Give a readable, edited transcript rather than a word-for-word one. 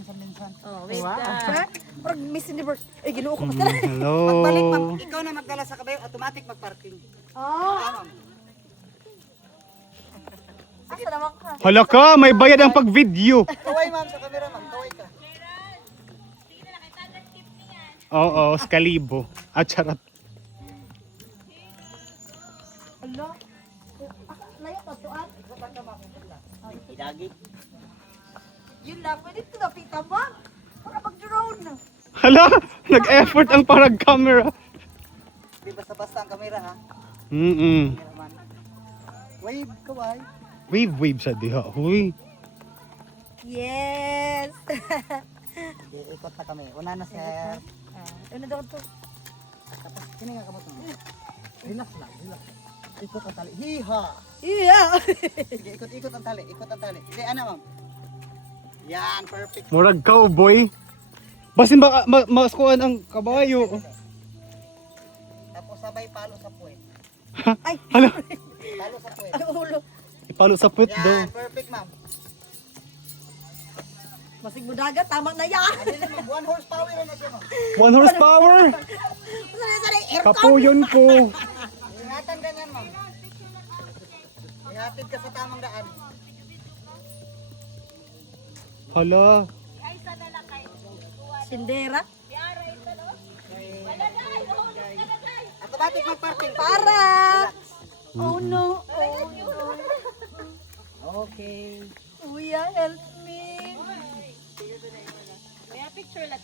minsan-minsan. Oh, wait Wow. ka. Parang Miss Universe. Eh, ginuo ko. Hello. Pagbalik, ma'am, ikaw na magdala sa kabayo, automatic mag-parking. Ah, Ma'am. asa naman ka? Hala ka, may bayad ang pag-video. Kaway, ma'am, sa camera, ma'am. Kaway ka. Oo, skalibo. At charot. Alo. Layo ka tuan. Idagi. Yun lang, pwede ito napita mo. Para mag-drone. Hala, nag-effort ang parang camera. Di basta-basta ang camera, ha? Mm-mm. Camera, man. Wave, kaway. Wave sa diha. Huy. Yes. Sige, ikot na kami. Una na, sir. Ano daw to? Tapos, kini nga kamot mo. Relax lang, relax. Ikot ang tali. Hiha! Yeah. Sige, ikot ang tali. Ikot ang tali. Sige, ano, ma'am? Yan, perfect. Murag cowboy. Basin ba maskuan ang kabayo? Tapos sabay palo sa puwet. Ay, Hala, Palo sa puwet. ang ulo. ipalo sa put daw. Yan, perfect, ma'am. Masig budaga, tama na yan. Ano na, ma'am? 1 horsepower na siya, ma'am. 1 horsepower. Sali, aircon. Kapuyon ko. Ingatan ka niyan, ma'am. Ihatid ka sa tamang daan. Hala. Sindera. Automatic mag-parking. Para. Oh no. Okay. Kuya, help me. May picture lang.